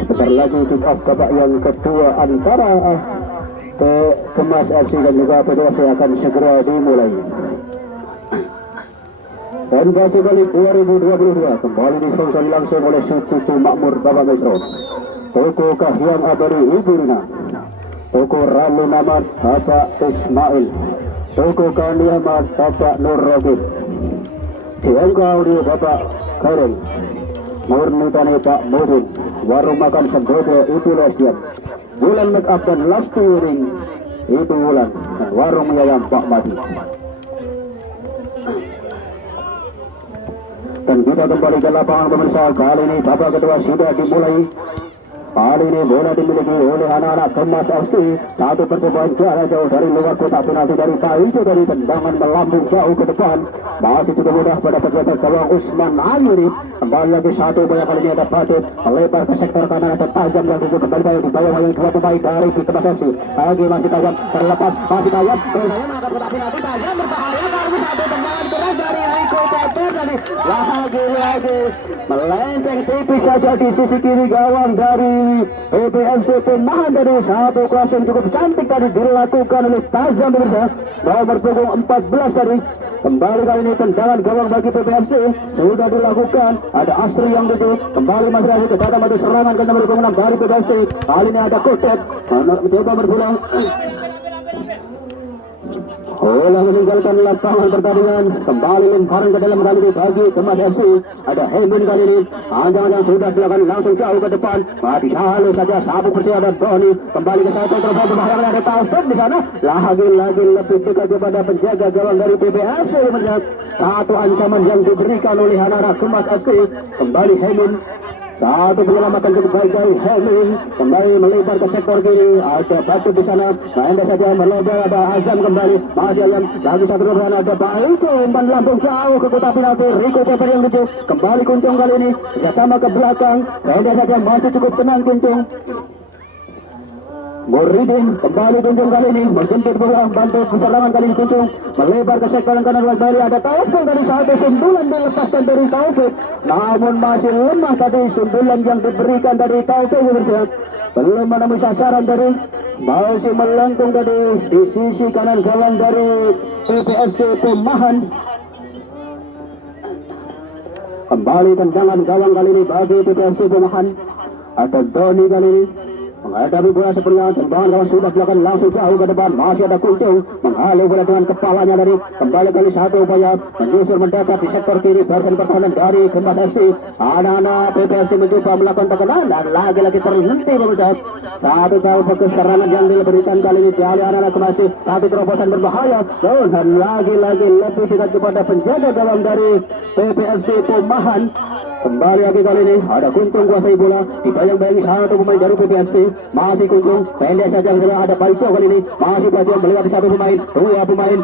Sebentar lagi kick off babak yang kedua antara Kemas FC dan juga PDFC akan segera dimulai. NKC Bali 2022 kembali disponsori langsung oleh Sucitu Makmur Bapak Metro, Toko Kahiyang Abadi Ibu Rina, Toko Ramli Mamat Bapak Ismail, Toko Kandi Ahmad Bapak Nur Rokib, CMK Audio Bapak Khairul, Murni Tani Pak Mudin, Warung Makan Sembodo Ibu Lestian, Bulan Make Up dan Lasti Ring Ibu Wulan, dan Warung Miyayam Pak Madi. Dan kita kembali ke lapangan pemirsa. Kali ini babak kedua sudah dimulai. Kali ini bola dimiliki oleh anak-anak Kemas FC. Satu percobaan jarak jauh dari luar kotak penalti dari Kaijo, dari tendangan melambung jauh ke depan. Masih cukup mudah pada penjaga gawang Usman Ayuri. Kembali lagi satu banyak kali ini ada Badut melebar ke sektor kanan, ada Tajam yang duduk kembali di bawah yang dua pemain dari Kemas FC. Lagi masih Tajam terlepas, masih Tajam mengangkat kotak penalti. Tajam berbahaya kali satu tendangan keras dari Riko Ceper tadi. Lagi melenceng tipis saja di sisi kiri gawang dari PPFC Pemahan. Dari satu crossing cukup cantik tadi dilakukan oleh Tazam pemirsa, nomor punggung 14 tadi. Kembali kali ini tendangan gawang bagi PPFC sudah dilakukan. Ada Asri yang duduk kembali masih lagi ke dalam, ada serangan ke nomor punggung 6 dari PPFC. Kali ini ada Kotet mencoba berbola. Bola meninggalkan lapangan pertandingan, kembali lemparan ke dalam kali ini bagi Kemas FC. Ada Hemin kali ini, panjang-panjang sudah dilakukan langsung jauh ke depan. Mati halus saja sabu bersih, ada Doni kembali ke satu terbang berbahaya, ada Taufik di sana. Lagi lebih dekat kepada penjaga gawang dari PPFC. Satu ancaman yang diberikan oleh anak-anak Kemas FC. Kembali Hemin, satu penyelamatan cukup baik dari Hemin, kembali melebar ke sektor kiri. Ada Batu di sana, main saja melebar, ada Azam kembali, masih Ayam lagi satu terbang, ada Baik umpan lambung jauh ke kotak penalti. Riko Ceper yang lucu, kembali Kuncung kali ini kerjasama ke belakang, main saja masih cukup tenang Kuncung. Muridin kembali Kuncung kali ini menjemput bola, bantu serangan kali ini Kuncung melebar ke sektor kanan kembali, ada Taufik dari satu sundulan dilepaskan dari Taufik, namun masih lemah tadi sundulan yang diberikan dari Taufik bersama, belum menemui sasaran tadi, masih melengkung tadi di sisi kanan gawang dari PPFC Pemahan. Kembali tendangan gawang kali ini bagi PPFC Pemahan, ada Doni kali ini menghadapi bola sebenarnya, tembakan kawan sudah dilakukan langsung jauh ke depan, masih ada Kuncung menghalau bola dengan kepalanya dari, kembali kali satu upaya menyusur mendekat di sektor kiri barisan pertahanan dari Kemas FC. Anak-anak PPFC mencoba melakukan tekanan dan lagi-lagi terhenti pemirsa. Satu jauh fokus serangan yang diberikan kali ini dari anak-anak Kemas FC, satu terobosan berbahaya dan lagi-lagi lebih dekat kepada penjaga gawang dari PPFC Pemahan. Kembali lagi kali ini ada Kuncung kuasai bola, dibayang-bayangi satu pemain dari PPFC, masih Kuncung pendek saja, ada Paico kali ini, masih Paico melewati satu pemain, dua pemain,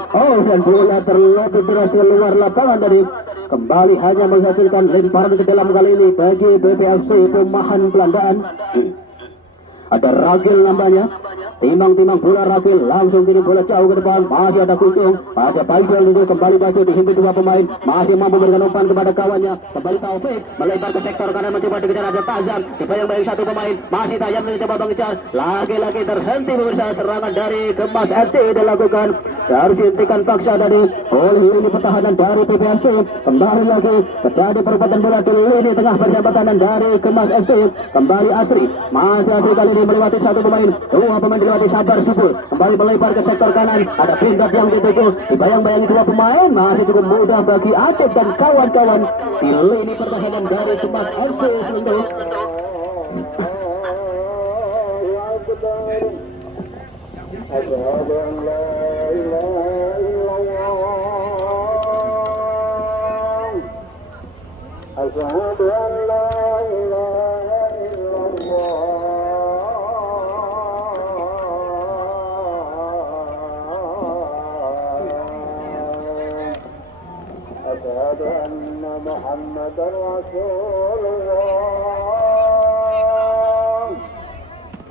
dan bola terlebih deras keluar lapangan tadi. Kembali hanya menghasilkan lemparan ke dalam kali ini bagi PPFC Pemahan Belandaan. Ada Ragil namanya, timang bola Ragil langsung kirim bola jauh ke depan, masih ada Kuncung, ada Baidol itu kembali baju dihimpit dua pemain, masih mampu memberikan umpan kepada kawannya. Kembali Taufik melebar ke sektor kanan mencoba dikejar, ada Tazam dibayang-bayang satu pemain, masih Tajam mencoba mengejar, lagi-lagi terhenti pemirsa. Serangan dari Kemas FC dilakukan, harus dihentikan paksa dari oleh lini pertahanan dari PPFC. Kembali lagi terjadi perempatan bola di lini tengah pertahanan dari Kemas FC. Kembali Asri, masih Asri kali ini melewati satu pemain, dua pemain dilewati, Sabar Subur kembali melebar ke sektor kanan, ada Pindad yang dituju, dibayang-bayangi dua pemain, masih cukup mudah bagi Acep dan kawan-kawan di lini pertahanan dari Kemas FC Selendung. Asyhadu an la ilaha illallah. أشهد أن محمدا رسول الله.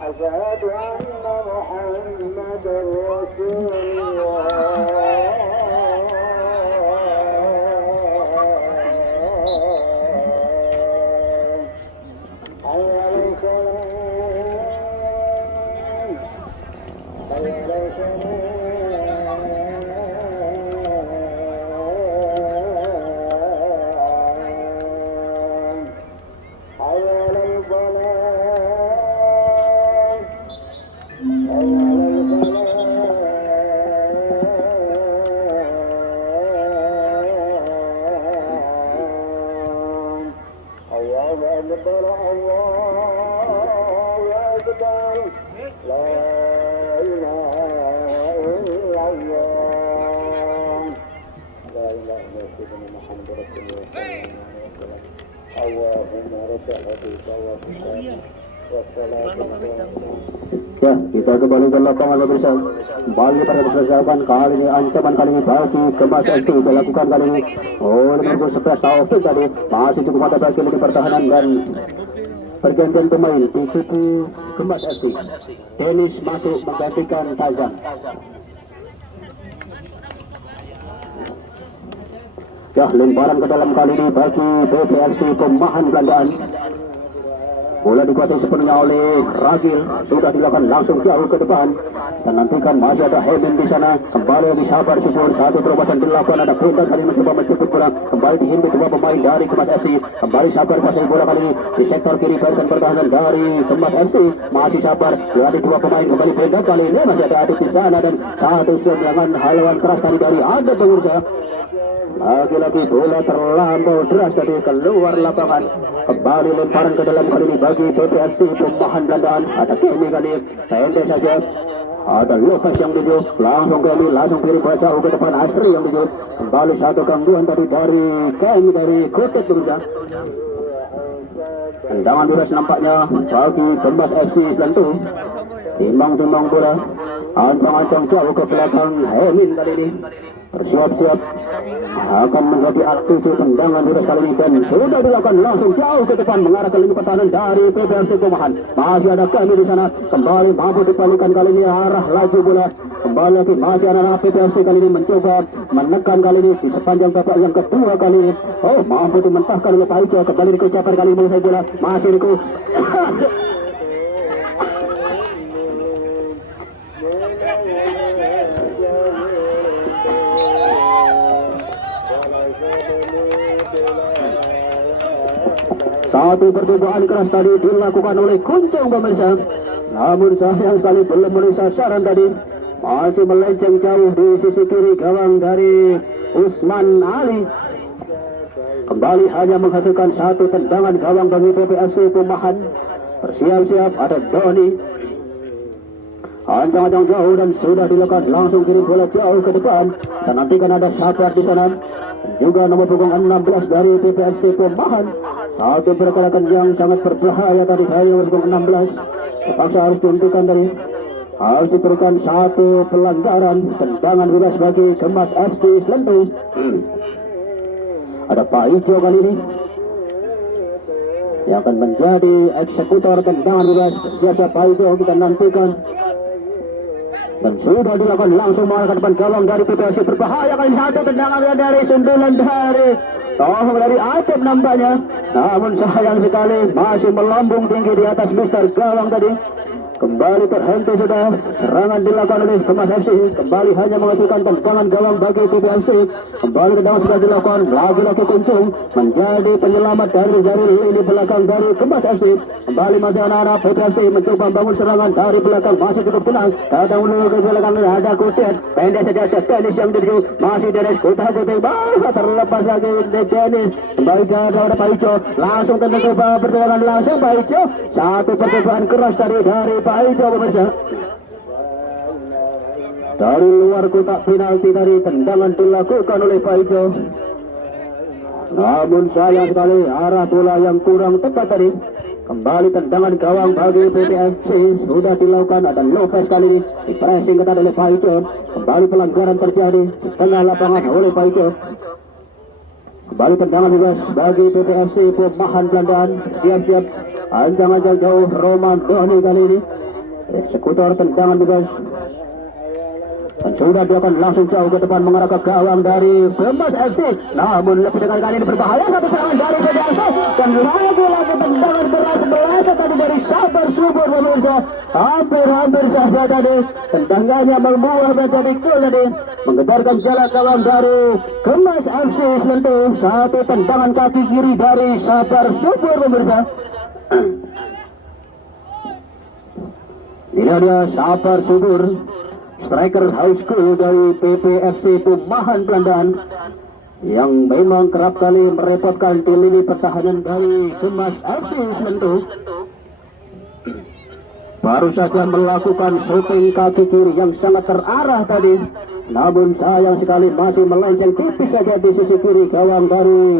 أشهد أن محمدا رسول الله. حي Ya, kita kembali ke lapangan pemirsa. Kembali pada persiapan kali ini, ancaman kali ini bagi Kemas FC dilakukan kali ini oleh nomor 11 Taufik tadi. Masih cukup ada bagi di pertahanan dan pergantian pemain di kubu Kemas FC. Dennis masuk menggantikan Tazam. Ya, lemparan ke dalam kali ini bagi BPFC Pemahan Belandaan. Bola dikuasai sepenuhnya oleh Ragil, sudah dilakukan langsung jauh ke depan dan nantikan masih ada Hemin di sana. Kembali lagi sabar syukur, satu terobosan dilakukan, ada Punda kali mencoba menjemput bola, kembali dihimpit dua pemain dari Kemas FC. Kembali sabar kuasai bola kali ini di sektor kiri, barisan pertahanan dari Kemas FC masih sabar, dari dua pemain kembali Punda kali ini masih ada Adit di sana dan satu serangan haluan keras tadi dari ada pengursa. Lagi-lagi bola terlampau deras tadi keluar lapangan. Kembali lemparan ke dalam kali ini bagi BPFC Pemahan Belandaan. Ada Kemi kali pendek saja. Ada Lopez yang tuju, langsung Kemi, langsung kiri bola jauh ke depan Astri yang tuju. Kembali satu gangguan tadi dari Kemi dari Kotet berusaha. Tendangan bebas nampaknya bagi Kemas FC Selantu. Timbang-timbang bola, ancang-ancang jauh ke belakang Hemin kali ini. Bersiap-siap akan menjadi aktif tendangan bebas kali ini dan sudah dilakukan langsung jauh ke depan mengarah ke lini pertahanan dari PPFC Pemahan. Masih ada Kami di sana, kembali mampu dipalingkan kali ini arah laju bola. Kembali lagi masih anak PPFC kali ini mencoba menekan kali ini di sepanjang babak yang kedua kali ini. Oh, mampu dimentahkan oleh Pak Ijo, kembali dikucapkan kali ini menguasai bola. Masih Riku. Satu percobaan keras tadi dilakukan oleh Kuncung pemirsa. Namun sayang sekali belum memenuhi sasaran tadi. Masih melenceng jauh di sisi kiri gawang dari Usman Ali. Kembali hanya menghasilkan satu tendangan gawang bagi PPFC Pemahan. Bersiap-siap ada Doni. Ancang-ancang jauh dan sudah dilakukan langsung kirim bola jauh ke depan. Dan nantikan ada Syafat di sana. Dan juga nomor punggung 16 dari PPFC Pemahan. Satu pergerakan yang sangat berbahaya tadi dari nomor 16. Terpaksa harus dihentikan tadi. Harus diberikan satu pelanggaran tendangan bebas bagi Kemas FC Selantu. Ada Pak Ijo kali ini yang akan menjadi eksekutor tendangan bebas. Siapa Pak Ijo kita nantikan. Dan sudah dilakukan langsung mengarah ke depan gawang dari PPFC. Berbahaya kali satu tendangan dari sundulan dari Tohong dari Atep nampaknya. Namun sayang sekali masih melambung tinggi di atas Mister gawang tadi. Kembali terhenti sudah. Serangan dilakukan oleh Kemas FC. Kembali hanya menghasilkan tendangan gawang bagi PPFC. Kembali tendangan sudah dilakukan. Lagi-lagi Kuncung menjadi penyelamat dari lini belakang dari Kemas FC. Kembali masih anak-anak PPFC mencoba membangun serangan dari belakang. Masih cukup tenang. Datang dulu ke belakang ada Kutet. Pendek saja ada Dennis yang dituju. Masih Dennis Kutet. Terlepas lagi Dennis. Kembali ke ada Pak Ijo. Langsung tendang ke pertendangan langsung Pak Ijo. Satu percobaan keras dari Pak Ijo pemirsa. Dari luar kotak penalti tadi tendangan dilakukan oleh Pak Ijo. Namun sayang sekali arah bola yang kurang tepat tadi. Kembali tendangan gawang bagi PPFC sudah dilakukan. Ada Lopez kali ini di pressing ketat oleh Pak Ijo. Kembali pelanggaran terjadi di tengah lapangan oleh Pak Ijo. Kembali tendangan bebas bagi PPFC Pemahan Belandaan. Siap-siap ancang-ancang jauh Roman Doni kali ini eksekutor tendangan bebas. Dan sudah dia akan langsung jauh ke depan mengarah ke gawang dari Kemas FC. Namun lebih dekat kali ini berbahaya, satu serangan dari PPFC. Dan lagi-lagi tendangan keras meleset tadi dari Sabar Subur pemirsa. Hampir saja tadi tendangannya membuah menjadi gol tadi. Menggetarkan jalan gawang dari Kemas FC Selentu. Satu tendangan kaki kiri dari Sabar Subur pemirsa. Ini dia Sabar Subur, striker high school dari PPFC Pumahan Belandaan, yang memang kerap kali merepotkan di lini pertahanan dari Kemas FC Selentu. Baru saja melakukan shooting kaki kiri yang sangat terarah tadi, namun sayang sekali masih melenceng tipis saja di sisi kiri gawang dari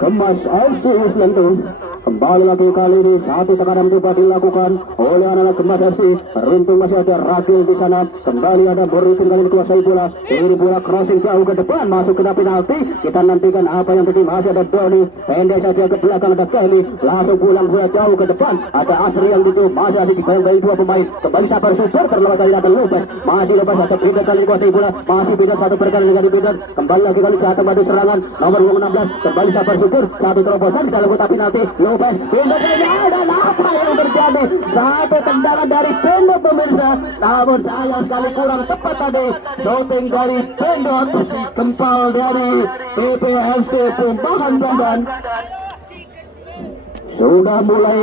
Kemas FC Selentu. Kembali lagi kali ini satu tekanan coba dilakukan oleh anak-anak Kemas FC. Beruntung masih ada Ragil di sana. Kembali ada Muritin kali ini kuasai bola. Ini bola crossing jauh ke depan masuk ke penalti. Kita nantikan apa yang terjadi. Masih ada Doni. Pendek saja ke belakang ada Kelly. Langsung pulang bola jauh ke depan. Ada Asri yang gitu. Masih asik dibayang-bayang dua pemain. Kembali Sabar Super terlewat kali ada Lopez. Masih Lopez ada Bidan kali ini kuasai bola. Masih Bidan satu perkara dengan Bidan. Kembali lagi kali jatuh batu serangan nomor 16. Kembali Sabar Super. Satu terobosan di dalam kotak penalti. Lopez pindah dan apa yang terjadi? Satu tendangan dari Pendo pemirsa, namun sayang sekali kurang tepat tadi. Shooting dari Pendo, kempal dari PPFC Pumahan Belandaan sudah mulai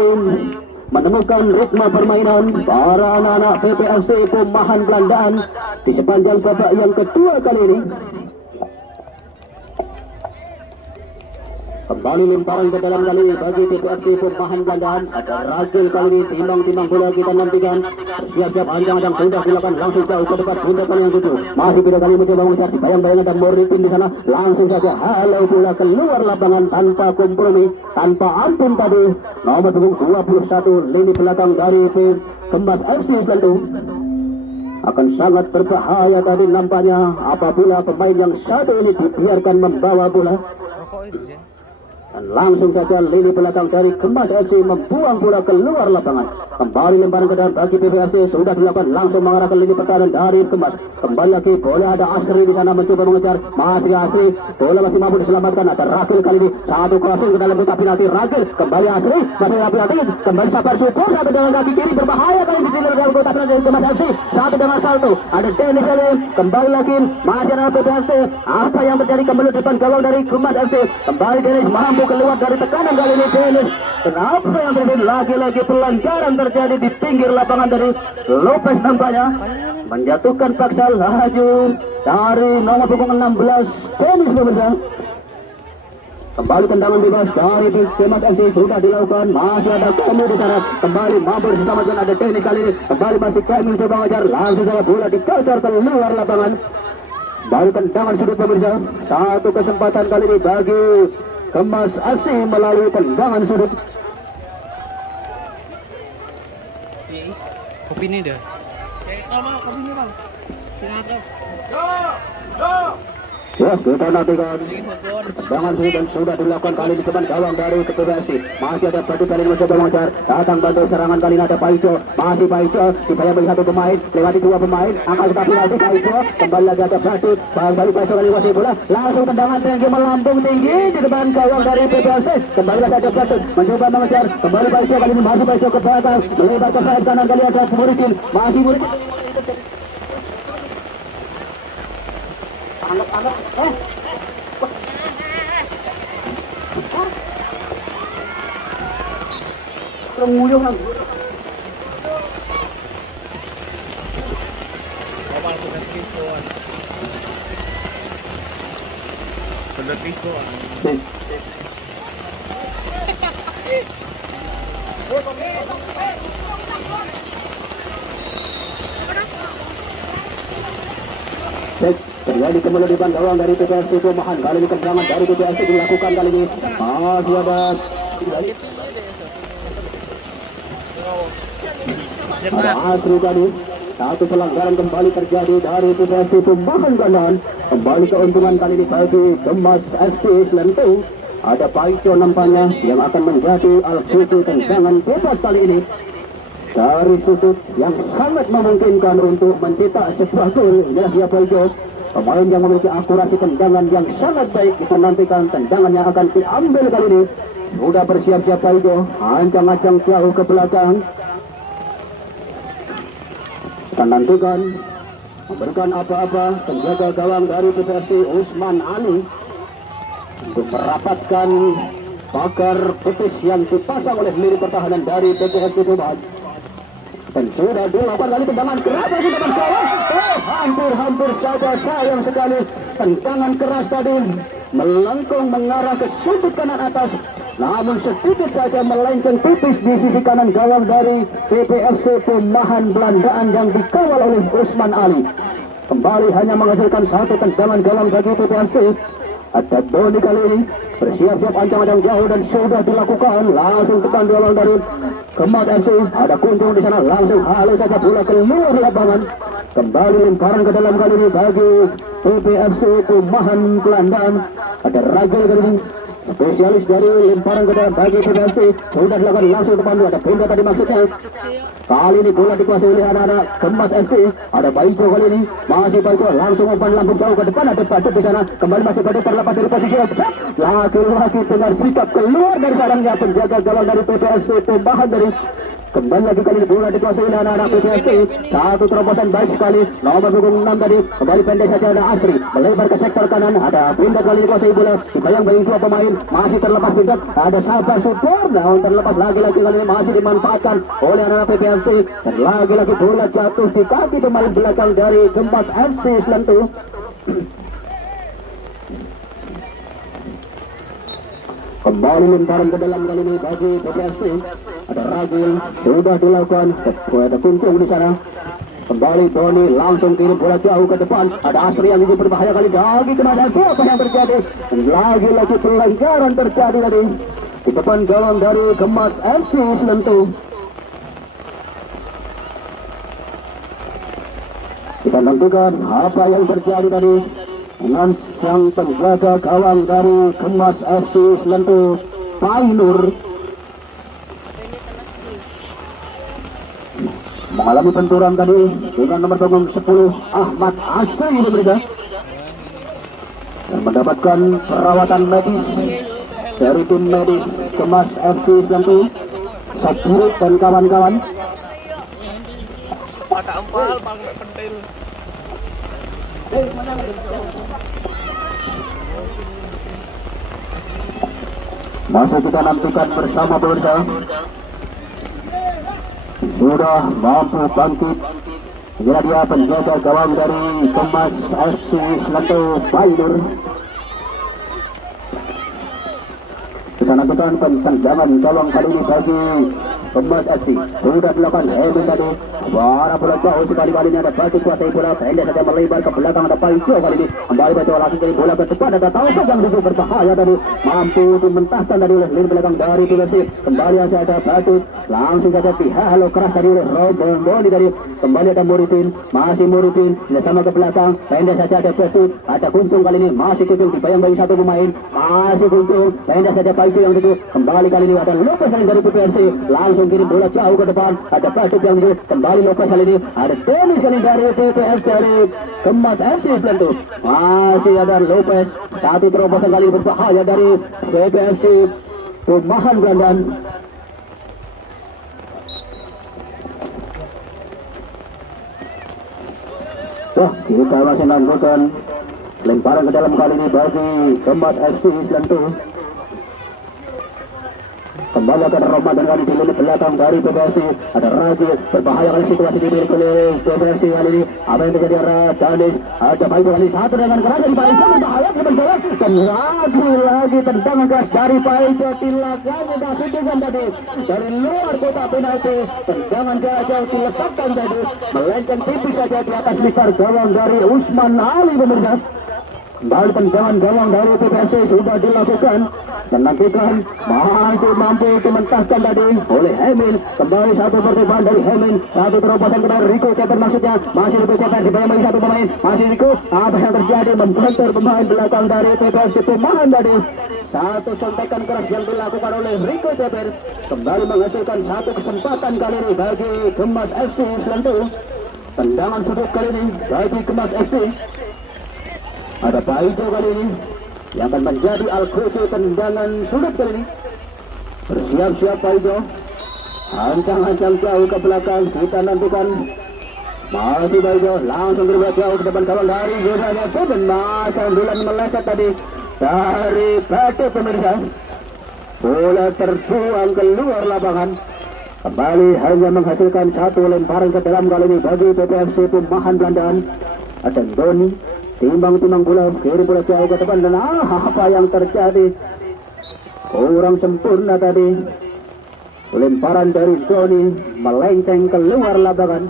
menemukan ritme permainan para anak-anak PPFC Pumahan Belandaan di sepanjang babak yang kedua kali ini. Kembali lemparan ke dalam kali bagi PPFC Pumahan Belandaan. Ada Ragil kali ini timbang-timbang bola kita nantikan. Siap-siap ancang-ancang sudah dilakukan langsung jauh ke depan bundakan yang itu. Masih beda kali mencoba mengejar bayang-bayang ada Moritin di sana. Langsung saja halau bola keluar lapangan tanpa kompromi, tanpa ampun tadi. Nomor punggung 21 lini belakang dari Kemas FC Selentu. Akan sangat berbahaya tadi nampaknya apabila pemain yang satu ini dibiarkan membawa bola. Dan langsung saja lini belakang dari Kemas FC membuang bola keluar lapangan. Kembali lemparan ke dalam bagi PPFC sudah dilakukan langsung mengarah ke lini pertahanan dari Kemas. Kembali lagi bola ada Asri di sana mencoba mengejar. Masih Asri, bola masih mampu diselamatkan. Ada Ragil kali ini satu crossing ke dalam kotak penalti. Ragil kembali Asri masih penalti. Kembali Sabar Syukur satu dengan kaki kiri berbahaya kali ini di dalam kotak penalti Kemas FC. Satu dengan salto. Ada Dennis Salim kembali lagi masih ada PPFC. Apa yang terjadi kembali depan gawang dari Kemas FC. Kembali Dennis mampu keluar dari tekanan kali ini Dennis. Kenapa yang terjadi? Lagi-lagi pelanggaran terjadi di pinggir lapangan dari Lopez nampaknya menjatuhkan paksa laju dari nomor punggung 16 Dennis pemirsa. Kembali tendangan bebas dari Kemas FC sudah dilakukan. Masih ada Kemi di sana. Kembali mampu diselamatkan ada Dennis kali ini. Kembali masih Kemi coba mengejar. Langsung saja bola dikocar keluar lapangan. Baru tendangan sudut pemirsa. Satu kesempatan kali ini bagi Kemas FC melalui tendangan sudut. Kopi ini dah. Kopi ini bang. Ya, kita nantikan tendangan sudut dan sudah dilakukan kali di depan gawang dari PPFC. Masih ada Batu kali ini mencoba mengejar. Datang bantu serangan kali ini ada Paico. Masih Paico dibayang bagi satu pemain, lewati dua pemain. Angkat tetapi masih Paico. Kembali lagi ada Batu. Kembali Paico kali masih bola. Langsung tendangan tinggi melambung tinggi di depan gawang dari PPFC. Kembali lagi ada Batu mencoba mengejar. Kembali Paico kali ini masih Paico ke belakang. Melebar ke sayap kanan kali ada Muritin. Masih Muritin. Anggap nguyuh nang Awal sudah kisuan. Sudah kisuan. Terjadi kembali di depan gawang dari PPFC Pumahan. Kali ini tendangan dari PPFC dilakukan kali ini. Masih ada Asri tadi. Satu pelanggaran kembali terjadi dari PPFC Pumahan Belandaan. Kembali keuntungan kali ini bagi Kemas FC Selentu. Ada Paico nampaknya yang akan menjadi al-futu tendangan bebas kali ini. dari sudut yang sangat memungkinkan untuk mencetak sebuah gol. Inilah dia Paijo, pemain yang memiliki akurasi tendangan yang sangat baik. Kita nantikan tendangan yang akan diambil kali ini. Sudah bersiap-siap Paijo, ancang-ancang jauh ke belakang. Kita nantikan memberikan apa-apa penjaga gawang dari PPFC Usman Ali untuk merapatkan pagar putih yang dipasang oleh lini pertahanan dari PPFC Tuban. Dan sudah dilakukan kali tendangan keras dari depan gawang. Hampir saja, sayang sekali tendangan keras tadi melengkung mengarah ke sudut kanan atas, namun sedikit saja melenceng tipis di sisi kanan gawang dari PPFC Perumahan Belandaan yang dikawal oleh Usman Ali. Kembali hanya menghasilkan satu tendangan gawang bagi PPFC. Ada Doni kali ini bersiap-siap ancang-ancang jauh dan sudah dilakukan langsung tekan gawang dari Kemas FC. Ada Kunjung di sana, langsung halus saja bola keluar di lapangan. Kembali lemparan ke dalam kali ini bagi PPFC Perumahan Belandaan. Ada Ragil kali ini, spesialis dari lemparan ke dalam bagi PPFC. Sudah dilakukan langsung depan dua. Ada Benda tadi maksudnya. Kali ini bola dikuasai oleh anak-anak Kemas FC. Ada Baijo kali ini, masih Baijo langsung umpan lambung jauh ke depan. Ada Bajut di sana, kembali masih Bajut terlepas dari posisi offside. Laki-laki dengan sikap keluar dari sarangnya penjaga gawang dari PPFC Perumahan dari. Kembali lagi kali ini bola dikuasai oleh anak-anak PPFC. Satu terobosan baik sekali, nomor punggung 6 tadi. Kembali pendek saja ada Asri, melebar ke sektor kanan. Ada Pindad kali ini dikuasai bola, dibayang-bayang dua pemain, masih terlepas Pindad. Ada Sabar Supor, namun terlepas lagi-lagi kali ini masih dimanfaatkan oleh anak-anak PPFC. Dan lagi-lagi bola jatuh di kaki pemain belakang dari Kemas FC Selantu. Kembali lemparan ke dalam kali ini bagi PPFC. Ada Ragil, sudah dilakukan, ada Kunjung di sana. Kembali Tony langsung kirim bola jauh ke depan. Ada Asri yang juga berbahaya kali lagi kena jatuh. Apa yang terjadi? Dan lagi-lagi pelanggaran terjadi tadi di depan gawang dari Kemas FC Selantu. Kita nantikan apa yang terjadi tadi dengan sang penjaga gawang dari Kemas FC Selantu, Painur, mengalami benturan tadi dengan nomor punggung 10 Ahmad Asri berbeda dan mendapatkan perawatan medis dari tim medis Kemas FC Selantu, Saburit dan kawan-kawan. Ada empal bang pentil. Masih kita nantikan bersama pemirsa. Sudah mampu bangkit. Inilah dia penjaga gawang dari Kemas FC Selantu, Painur. Kita nantikan tendangan gawang kali ini bagi Kemas FC. Sudah dilakukan Hemin tadi. Para bola jauh sekali kali ini ada Bajut kuasai bola. Pendek saja melebar ke belakang, ada Paijo kali ini. Kembali Paijo langsung dari bola ke depan. Ada Taufik yang juga berbahaya tadi. Mampu dimentahkan tadi oleh lini belakang dari PPFC. Kembali saja ada Bajut. Langsung saja halo keras dari Romboni tadi. Kembali ada Muridin. Masih Muridin. Sama ke belakang. Pendek saja ada Bajut. Ada Kunjung kali ini. Masih Kunjung. Dibayang-bayang satu pemain. Masih Kunjung. Pendek saja Paijo yang itu. Kembali kali ini ada Lopez dari PPFC. Langsung kirim bola jauh ke depan. Ada Bajut yang itu. Kembali Lopez kali ini. Ada Dennis kali dari PPFC dari Kemas FC Selantu. Masih ada Lopez. Satu terobosan kali berbahaya dari PPFC Perumahan Belandaan. Wah, kita masih lanjutkan lemparan ke dalam kali ini bagi Kemas FC Selantu. Kembali akan Ramadan kali di lini belakang dari PPFC. Ada Ragil, berbahaya kali situasi dimiliki oleh PPFC kali ini. Apa yang terjadi? Ada Danis, ada Paijo kali satu dengan keras dari Paijo, berbahaya ke bawah. Dan lagi tendangan keras dari Paijo. Tilakan sudah tadi dari luar kotak penalti. Tendangan jauh dilesatkan tadi, melenceng tipis saja di atas mistar gawang dari Usman Ali pemirsa. Kembali tendangan gawang dari PPFC sudah dilakukan dan nantikan masih mampu dimentahkan tadi oleh Hemin. Kembali satu percobaan dari Hemin, satu terobosan kepada Rico Ceper maksudnya. Masih Rico Ceper dibayang-bayang satu pemain. Masih Rico, apa yang terjadi? Membentur pemain belakang dari PPFC Perumahan tadi. satu sontekan keras yang dilakukan oleh Rico Ceper kembali menghasilkan satu kesempatan kali ini bagi Kemas FC Selantu. Tendangan sudut kali ini bagi Kemas FC. Ada Pak Ijo kali ini yang akan menjadi Al-Kucu tendangan sudut kali ini. Bersiap-siap Pak Ijo. Ancang-ancang jauh ke belakang, kita nantikan. Masih Pak Ijo langsung berbuat jauh ke depan kawan dari Yudhanya Seven. Masa bulan meleset tadi dari Batu pemirsa. Bola terbuang keluar lapangan. Kembali hanya menghasilkan satu lemparan ke dalam kali ini bagi PPFC Perumahan Belandaan. Ada Doni timbang-timbang bola kiri bola jauh ke depan dan apa yang terjadi? Kurang sempurna tadi. Lemparan dari Doni melenceng keluar lapangan.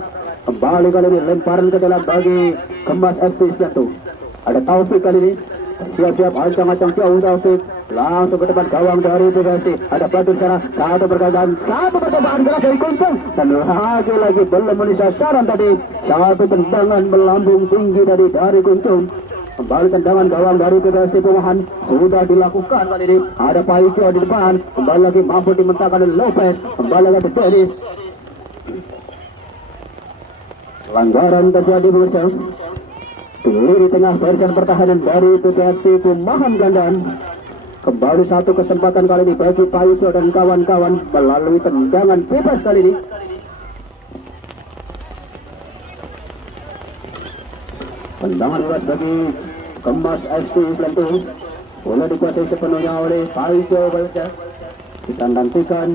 Kembali kali ini lemparan ke dalam bagi Kemas FC Selantu. Ada Taufik kali ini. Siap-siap ancang-ancang jauh Taufik. Langsung ke depan gawang dari PPFC. Ada Batu di sana. Satu pergerakan. Satu percobaan keras dari Kuncung. Dan lagi-lagi belum menisah saran tadi. Satu tendangan melambung tinggi tadi dari Kuncung. Kembali tendangan gawang dari PPFC Perumahan. Sudah dilakukan kali ini. Ada Paijo di depan. Kembali lagi mampu dimentahkan oleh Lopez. Kembali lagi ke Dennis. Pelanggaran terjadi pemirsa. Di tengah barisan pertahanan dari PPFC Perumahan Belandaan. Kembali satu kesempatan kali ini bagi Paijo dan kawan-kawan melalui tendangan bebas kali ini. Tendangan bebas bagi Kemas FC Selantu. Bola dikuasai sepenuhnya oleh Paijo pemirsa. Kita nantikan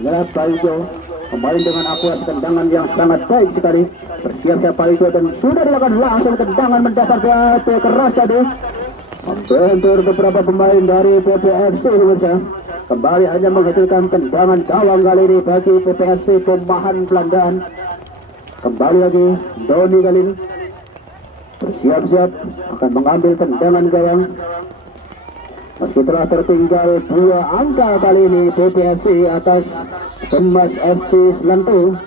inilah Paijo kembali dengan akuas tendangan yang sangat baik sekali. Bersiap-siap Paijo dan sudah dilakukan langsung tendangan mendasar ke keras tadi. Membentur beberapa pemain dari PPFC pemirsa. Kembali hanya menghasilkan tendangan gawang kali ini bagi PPFC Perumahan Belandaan. Kembali lagi Doni kali ini bersiap-siap akan mengambil tendangan gawang. Meski telah tertinggal 2 angka kali ini PPFC atas Kemas FC Selantu.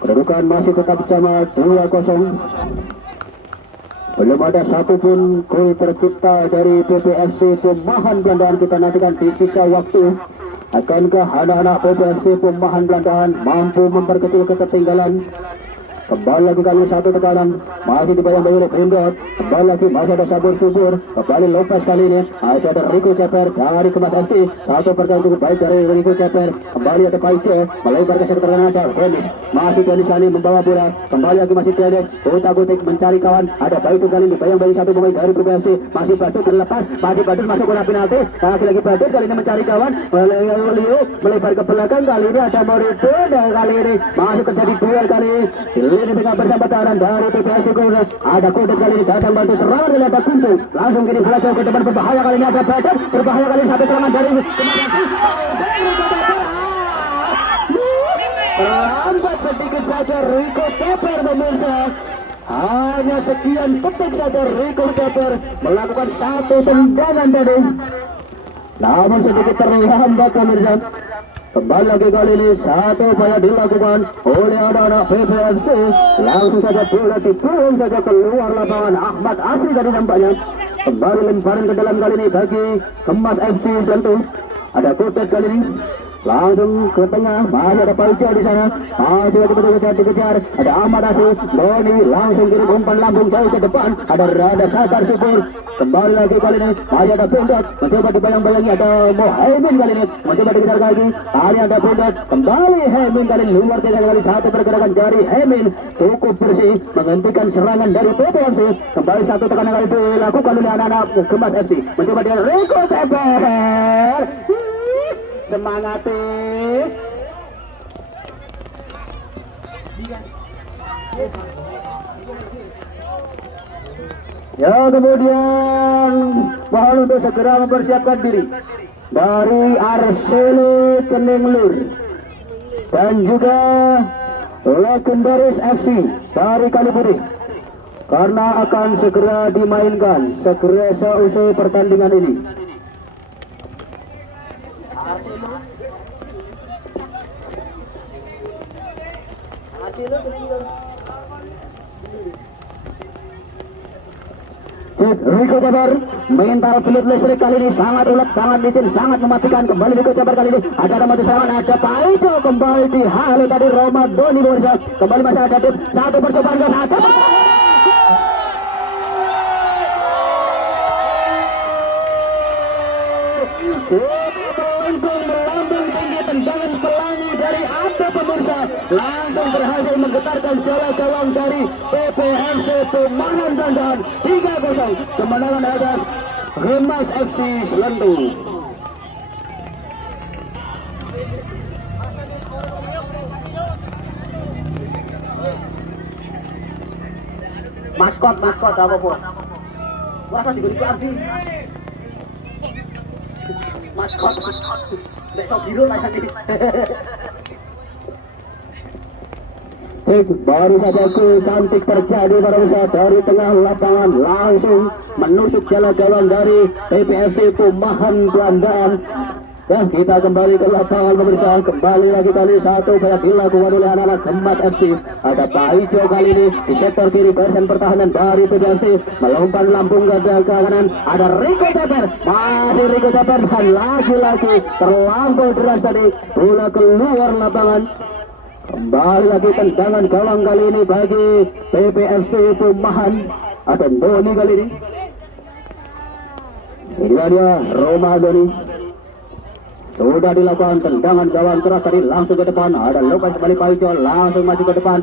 Kedudukan masih tetap sama 2-0. Belum ada satupun gol tercipta dari PPFC Perumahan Belandaan. Kita nantikan di sisa waktu. Akankah anak-anak PPFC Perumahan Belandaan mampu memperkecil ketertinggalan? Kembali lagi kali satu tekanan. Masih dibayang-bayang oleh Pindot. Kembali lagi masih ada Sabur Subur. Kembali Lopez kali ini. Masih ada Rico Ceper dari Kemas FC. Satu pergerakan cukup baik dari Rico Ceper. Kembali ada Paice. Melebar ke sektor kanan ada Dennis. Masih Dennis kali membawa bola. Kembali lagi masih Dennis. Utak-utik mencari kawan. Ada Baitu kali ini bayang-bayang satu pemain dari PPFC. Masih Batu terlepas. Masih Batu masuk bola penalti. Lagi Batu kali ini mencari kawan. Melebar ke belakang kali ini ada Morito. Dan kali ini masih terjadi duel kali ini. Ini dengan bersama tahanan dari PPFC Kudas. Ada Kudas kali ini datang bantu serangan dan ada Kuncung. Langsung kirim bola jauh ke depan berbahaya kali ini ada Peter. Berbahaya kali ini satu serangan dari lambat sedikit saja Rico Ceper pemirsa. Hanya sekian detik saja Rico Ceper melakukan satu tendangan tadi. Namun sedikit terlambat pemirsa. Kembali lagi kali ini satu upaya dilakukan oleh anak-anak PPFC. Langsung saja bola dibuang saja keluar lapangan. Ahmad Asri tadi nampaknya. Kembali lemparan ke dalam kali ini bagi Kemas FC Selantu. Ada Kutet kali ini. Langsung ke tengah, masih ada Paijo di sana. Masih betul-betul dikejar. Ada Ahmad Asri, Doni langsung kirim umpan lambung jauh ke depan. Ada Rada Sabar Subur. Kembali lagi kali ini, masih ada Pindot. Mencoba dibayang-bayangi ada Mohaimin kali ini. Mencoba dikejar lagi. Kali ada Pindot. Kembali Hemin kali ini. Luar biasa kali satu pergerakan jari Hemin. Cukup bersih, menghentikan serangan dari PPFC. Kembali satu tekanan kali dilakukan oleh anak-anak Kemas FC. Mencoba dia Rico Ceper. Semangat ya, kemudian mohon untuk segera mempersiapkan diri dari Arsene Cenenglur dan juga Legendaris FC dari Kalipuri karena akan segera dimainkan segera seusai pertandingan ini. Rico Jabar mental pelut listrik kali ini sangat ulet, sangat licin, sangat mematikan. Kembali Rico Jabar kali ini ada mati serangan, ada Paijo kembali di halo tadi Roma Doni Borja. Kembali masih ada tip satu percobaan dan ada melambung tinggi tendangan pelangi dari Anda pemirsa langsung berhasil menggetarkan jala gawang dari PPFC Pemahan Dandan 3-0 kemenangan atas Remas FC Selendu. Maskot apa pun merasa diberi abdi maskot besok biru lah nanti. Baru saja cantik terjadi para pemirsa dari tengah lapangan langsung menusuk jala gawang dari PPFC Pemahan Belandaan. Ya, kita kembali ke lapangan pemirsa, kembali lagi kali satu banyak dilakukan oleh anak-anak Gemas FC. Ada Paijo kali ini di sektor kiri barisan pertahanan dari PPFC melompat lambung ke kanan. Ada Rico Jabar, masih Rico Jabar dan lagi-lagi terlampau deras tadi bola keluar lapangan. Kembali lagi tendangan gawang kali ini bagi PPFC Pemahan. Ada Doni kali ini. Ini dia Roma Doni. Sudah dilakukan tendangan gawang keras tadi langsung ke depan. Ada lepas kembali Paijo langsung maju ke depan.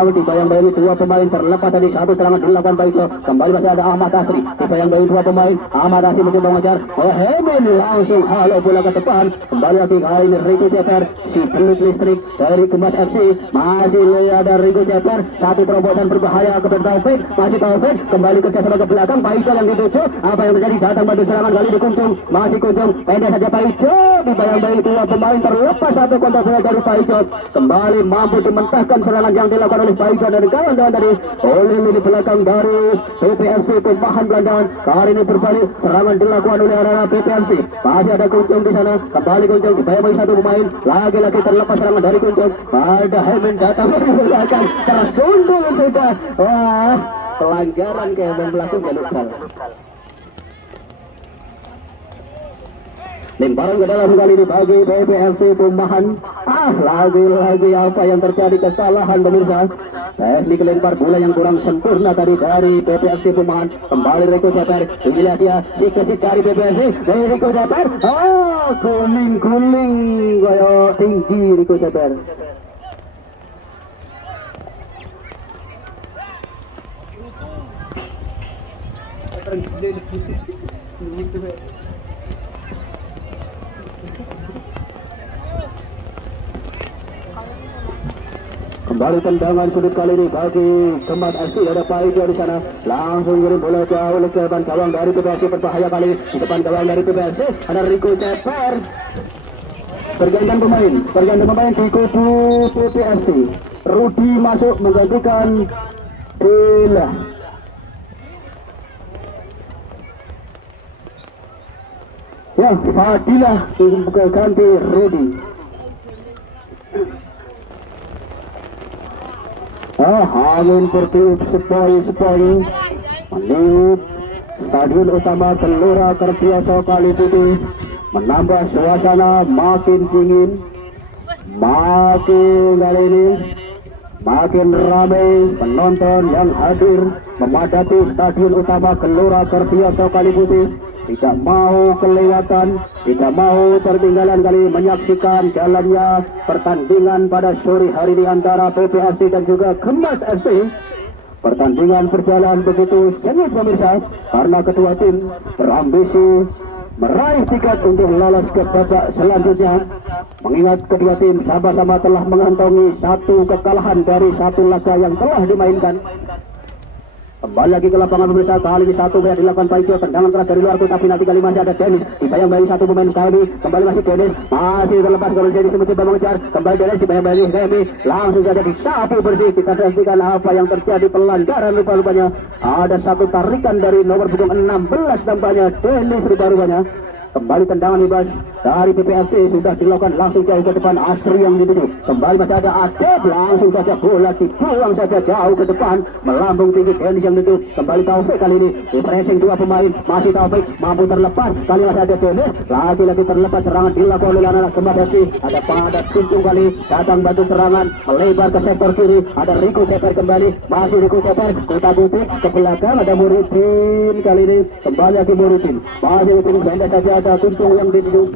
Dibayang-bayangi dua pemain terlepas tadi satu serangan dilakukan Paijo. Kembali masih ada Ahmad Asri. Dibayang-bayangi dua pemain. Ahmad Asri mencoba mengejar. Hemen langsung halo bola ke depan. Kembali lagi kali ini Rico Jabar. Si pelut listrik dari Gemas FC. Masih ada Rico Jabar. Satu terobosan berbahaya ke Taufik. Masih Taufik kembali kerja sama ke belakang. Paijo yang dituju. Apa yang terjadi? Datang bantu serangan kali di Kunjung. Masih Kunjung. Pendek saja Paijo. Dibayang-bayangi dua pemain terlepas satu kontak bola dari Paijo. Kembali mampu dimentahkan serangan yang dilakukan oleh Paijo dari kawan-kawan tadi. Oleh di belakang dari PPFC Pemahan Belandaan. Kali ini berbalik serangan dilakukan oleh anak-anak PPFC. Masih ada Kunjung di sana. Kembali Kunjung dibayang-bayangi satu pemain. Lagi-lagi terlepas serangan dari Kunjung. Ada Hemen datang dari belakang. Tersundul sudah. Wah, pelanggaran kayak melakukan lokal. Lemparan ke dalam kali ini bagi PPFC Pemahan. Lagi-lagi apa yang terjadi, kesalahan pemirsa. Teknik lempar bola yang kurang sempurna tadi dari PPFC Pemahan. Kembali Rico Jabar. Inilah dia si kesit dari PPFC. Rico Jabar. Guling-guling gaya tinggi Rico Jabar. Kembali tendangan sudut kali ini bagi Gemas FC. Ada Paijo di sana. Langsung kirim bola jauh oleh ke depan gawang dari PPFC. Berbahaya kali di depan gawang dari PPFC. Ada Rico Jabar. Pergantian pemain di kubu PPFC. Rudi masuk menggantikan Dila. Ya, Fadilah ganti Rudi. Angin bertiup sepoi-sepoi meniup stadion utama Gelora Kertiasa Kali Putih, menambah suasana makin dingin, makin kali ini makin ramai penonton yang hadir memadati stadion utama Gelora Kertiasa Kali Putih. Tidak mau kelewatan, tidak mau tertinggalan kali menyaksikan jalannya pertandingan pada sore hari ini antara PPFC dan juga Gemas FC. Pertandingan berjalan begitu sengit pemirsa, karena kedua tim berambisi meraih tiket untuk lolos ke babak selanjutnya. Mengingat kedua tim sama-sama telah mengantongi satu kekalahan dari satu laga yang telah dimainkan. Kembali lagi ke lapangan pemirsa, kali ini satu banyak dilakukan Paijo, tendangan keras dari luar tapi nanti kali masih ada Dennis. Dibayang-bayangi satu pemain kami, kembali masih Dennis, masih terlepas kalau Dennis mencoba mengejar, kembali Dennis dibayang-bayangi kami, langsung saja disapu bersih. Kita saksikan apa yang terjadi, pelanggaran rupa-rupanya. Ada satu tarikan dari nomor punggung 16 tampaknya Dennis rupa-rupanya. Kembali tendangan bebas dari PPFC sudah dilakukan langsung jauh ke depan. Astri yang dituju. Kembali masih ada Adep, langsung saja bola dibuang saja jauh ke depan, melambung tinggi. Dennis yang dituju. Kembali Taufik kali ini di pressing dua pemain. Masih Taufik mampu terlepas. Kali masih ada Dennis, lagi-lagi terlepas. Serangan dilakukan oleh anak Gemas FC. Ada Padat Kuncung kali datang bantu serangan, melebar ke sektor kiri. Ada Riko Ceper kembali, masih Riko Ceper. Kota Butik ke belakang, ada Muridin kali ini. Kembali lagi Muridin, masih itu benda saja. Ada Kuncung yang dituju.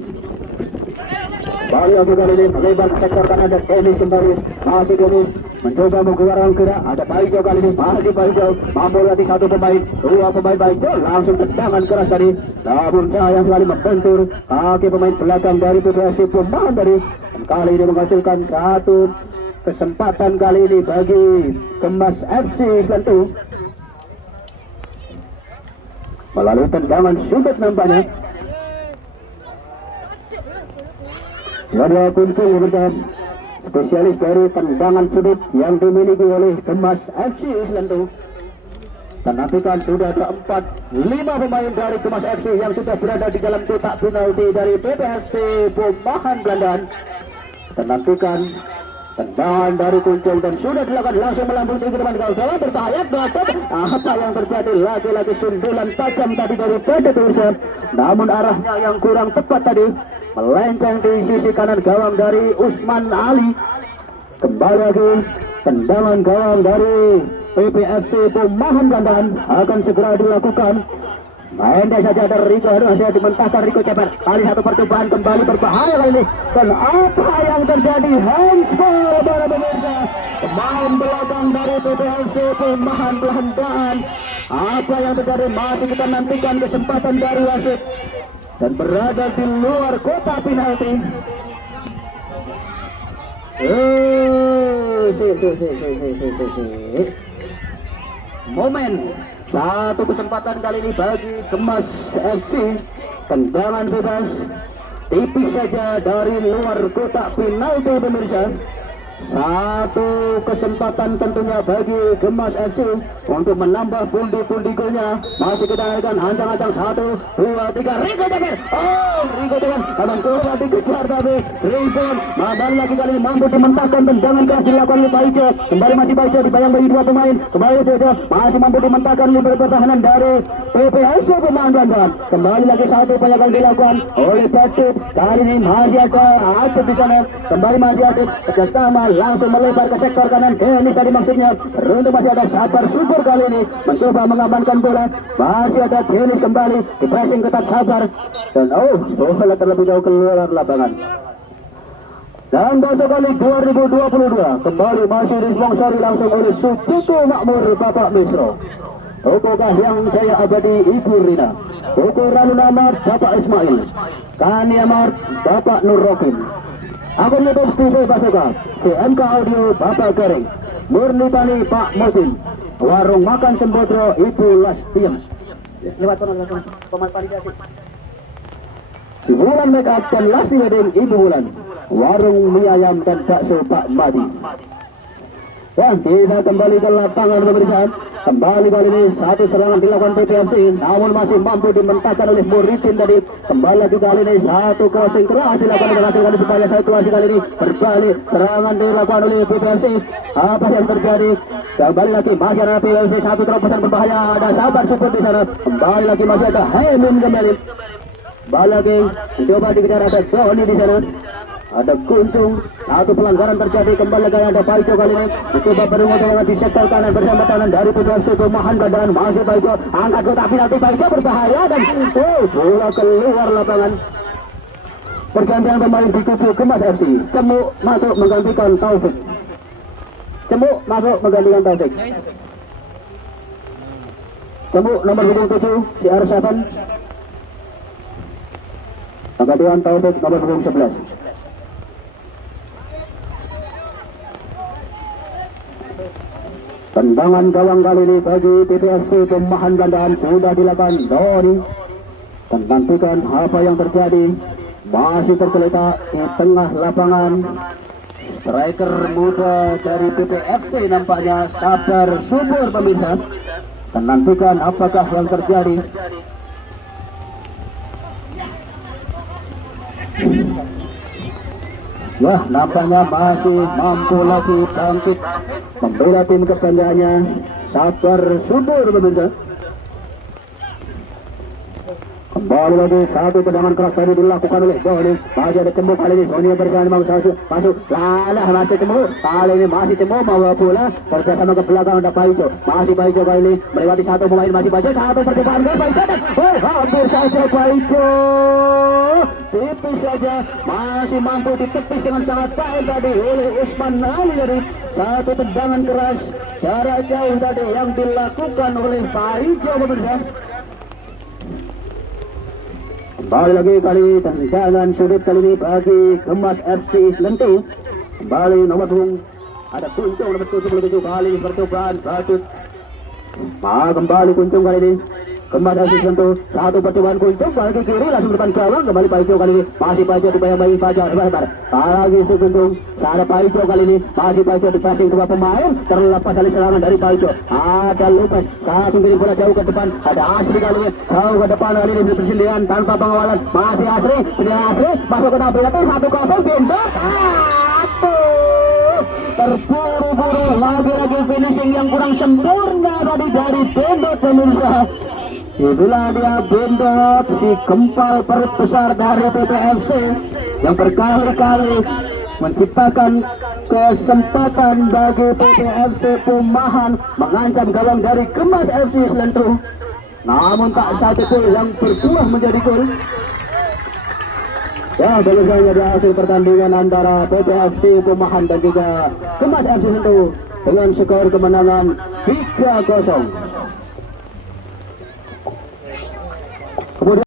Bali lagi kali ini melebar ke sektor kanan. Ada Dennis kembali, masih Dennis mencoba mengeluarkan orang kira. Ada Baijo kali ini, masih Baijo mampu lagi satu pemain, dua pemain Baijo langsung tendangan keras tadi, namun sayang sekali membentur kaki pemain belakang dari PPFC Perumahan tadi. Dan kali ini menghasilkan satu kesempatan kali ini bagi Gemas FC tentu melalui tendangan sudut nampaknya. Ada Kuncung bersama spesialis dari tendangan sudut yang dimiliki oleh Gemas FC tentu. Dan nantikan sudah ada 4-5 pemain dari Gemas FC yang sudah berada di dalam kotak penalti dari PPFC Perumahan Belandaan. Dan nantikan tendangan dari Kuncung dan sudah dilakukan langsung melambung tinggi depan gawang berbahaya. Apa yang terjadi? Lagi-lagi sundulan tajam tadi dari Padat Ursa, namun arahnya yang kurang tepat tadi, melenceng di sisi kanan gawang dari Usman Ali. Kembali lagi tendangan gawang dari PPFC Perumahan Belandaan akan segera dilakukan. Pendek saja ada Riko, masih dimentahkan Riko Cepat. Kali satu percobaan kembali berbahaya kali ini. Dan apa yang terjadi? Handsball para pemirsa. Pemain belakang dari PPFC Perumahan Belandaan. Apa yang terjadi? Masih kita nantikan kesempatan dari wasit. Dan berada di luar kotak penalti. Momen satu kesempatan kali ini bagi Gemas FC. Tendangan bebas tipis saja dari luar kotak penalti pemirsa. Satu kesempatan tentunya bagi Gemas FC untuk menambah pundi-pundi golnya. Masih kita akan ancang-ancang 1, 2, 3. Riko Ceper. Oh, Riko Ceper akan coba dikejar tapi rebound. Kembali lagi kali ini mampu dimentahkan. Tendangan keras dilakukan oleh Baijo. Kembali masih Baijo dibayang-bayangi dua pemain. Kembali Baijo masih mampu dimentahkan oleh pertahanan dari PPFC Perumahan Belandaan. Kembali lagi satu upaya yang dilakukan oleh Padat. Kali ini masih ada Adep di sana. Kembali masih Adep kerjasama langsung melebar ke sektor kanan. Ini tadi maksudnya. Untuk masih ada Sabar Subur kali ini mencoba mengamankan bola. Masih ada Dennis kembali di pressing ketat Sabar. Dan bola terlebih jauh keluar lapangan. Dan besok kali 2022 kembali masih disponsori langsung oleh Sucito Makmur Bapak Misro, Toko Kahiyang Jaya Abadi Ibu Rina, Toko Ranunamar Bapak Ismail, Kania Mart Bapak Nur Rokin, akun YouTube TV Basoka, CMK Audio Bapak Kering, Murni Tani Pak Mutin, Warung Makan Sembodro Ibu Lastiem. Lewat pemain panitia Bulan Make Up dan Lasti Wedding Ibu Bulan, Warung Mie Ayam dan Bakso Pak Madi. Ya, kita kembali ke lapangan pemeriksaan. Kembali kali ini satu serangan dilakukan PPFC, namun masih mampu dimentahkan oleh Muridin tadi. Kembali lagi kali ini satu crossing keras dilakukan oleh kali supaya situasi kali ini berbalik. Serangan dilakukan oleh PPFC. Apa yang terjadi? Kembali lagi masih ada PPFC, satu terobosan berbahaya. Ada Sabar Super di sana. Kembali lagi masih ada Hemin kembali. Kembali lagi coba dikejar, ada Doni di sana. Ada Kuncung, satu pelanggaran terjadi. Kembali lagi ada Baijo kali ini mencoba beruntung di sektor kanan bersama tangan dari PPFC Perumahan Belandaan. Masih Baijo angkat kotak penalti. Baijo berbahaya dan bola keluar lapangan. Pergantian pemain di kubu Gemas FC. Cemu masuk menggantikan Taufik. Cemu masuk menggantikan Taufik. Cemu nomor 7 CR7. Penggantian Taufik nomor 11. Tendangan gawang kali ini bagi PPFC Perumahan Belandaan sudah dilakukan Doni. Dan nantikan apa yang terjadi. Masih tergeletak di tengah lapangan. Striker muda dari PPFC nampaknya Sabar Subur pemirsa. Dan nantikan apakah yang terjadi. Ya, nampaknya masih mampu lagi bangkit membela tim kebanggaannya. Sabar subur pemirsa. Kembali lagi satu tendangan keras tadi dilakukan oleh Boni. Masih ada cembuk kali ini. Boni berjalan masuk. Lalah masih cembuk. Kali ini masih cembuk bawa bola. Kerjasama ke belakang ada Paijo. Masih Paijo kali ini melewati satu pemain masih Paijo. Satu percobaan ke Paijo. Oh, hampir saja Paijo. Tipis saja. Masih mampu ditepis dengan sangat baik tadi oleh Usman Ali tadi. Satu tendangan keras jarak jauh tadi yang dilakukan oleh Paijo pemirsa. Kembali lagi kali tendangan sulit kali ini bagi Gemas FC Lentu. Kembali nomor punggung ada Kuncung nomor 77 kali percobaan Badut. Kembali Kuncung kali ini Gemas FC Lentu. Satu percobaan Kuncung balik ke kiri langsung depan gawang. Kembali Paijo kali ini masih Paijo dibayang-bayang Fajar. Lagi Kuncung ada Paijo kali ini masih Paijo di passing dua pemain terlepas dari serangan dari Paijo. Ada Lopez langsung kirim bola jauh ke depan. Ada Asri kali ini jauh ke depan kali ini persilihan tanpa pengawalan. Masih Asri masuk ke tabel 1-0 Bendo. Terburu-buru lagi-lagi finishing yang kurang sempurna tadi dari Bendo pemirsa. Itulah dia Bendot, si gempal perut besar dari PPFC yang berkali-kali menciptakan kesempatan bagi PPFC Pumahan mengancam gawang dari Gemas FC Selentu. Namun tak satu gol yang berbuah menjadi gol. Ya, selesainya di akhir pertandingan antara PPFC Pumahan dan juga Gemas FC Selentu dengan skor kemenangan 3-0.